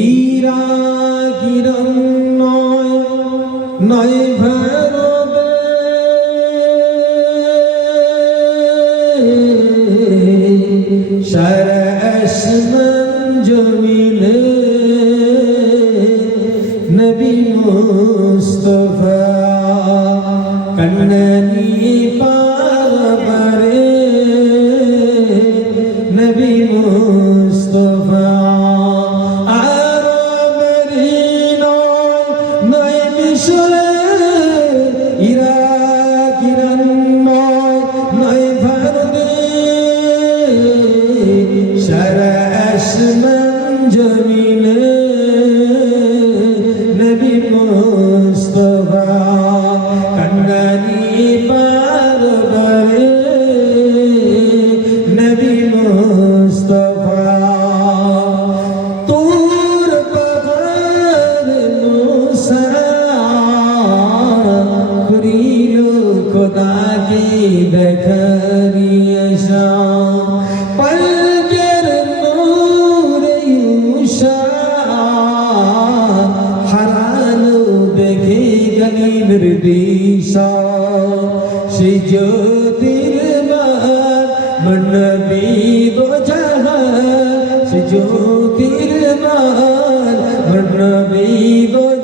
ইরা কিরণ নয় নয় ভরবে সারা আসমান கண்ணனி பா খোদাকে দেখারি পলকের নূর ইউশা হারালো দেখে গলি নির্দিশা সে জ্যোতির্মান মন্নবী দো জাহান সে জ্যোতির্মান মন্নবী দো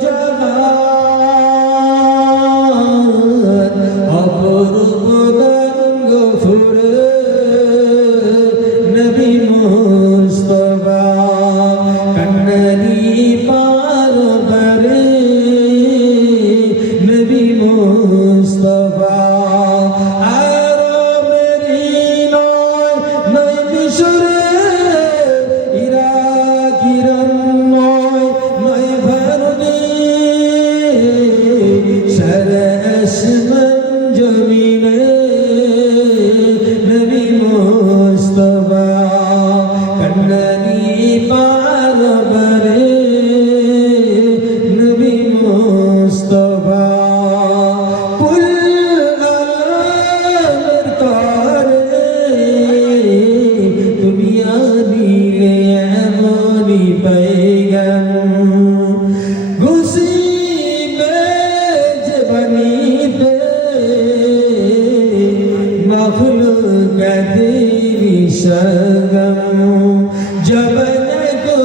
নয় মখলুক তেরি সগম জবন কো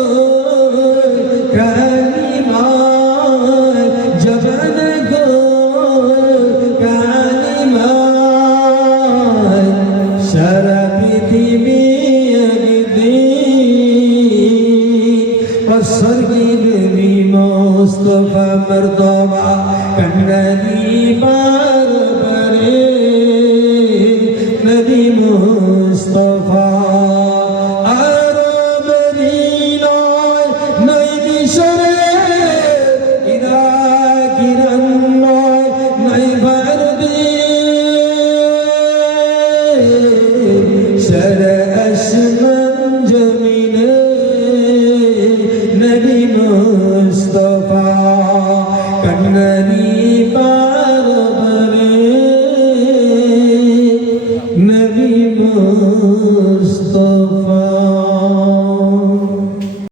কালিমা জবন কো কালিমা সারা পৃথিবী একদিন স্বর্গীর মুস্তফা মর্দবা কন্নরি মুস্তফা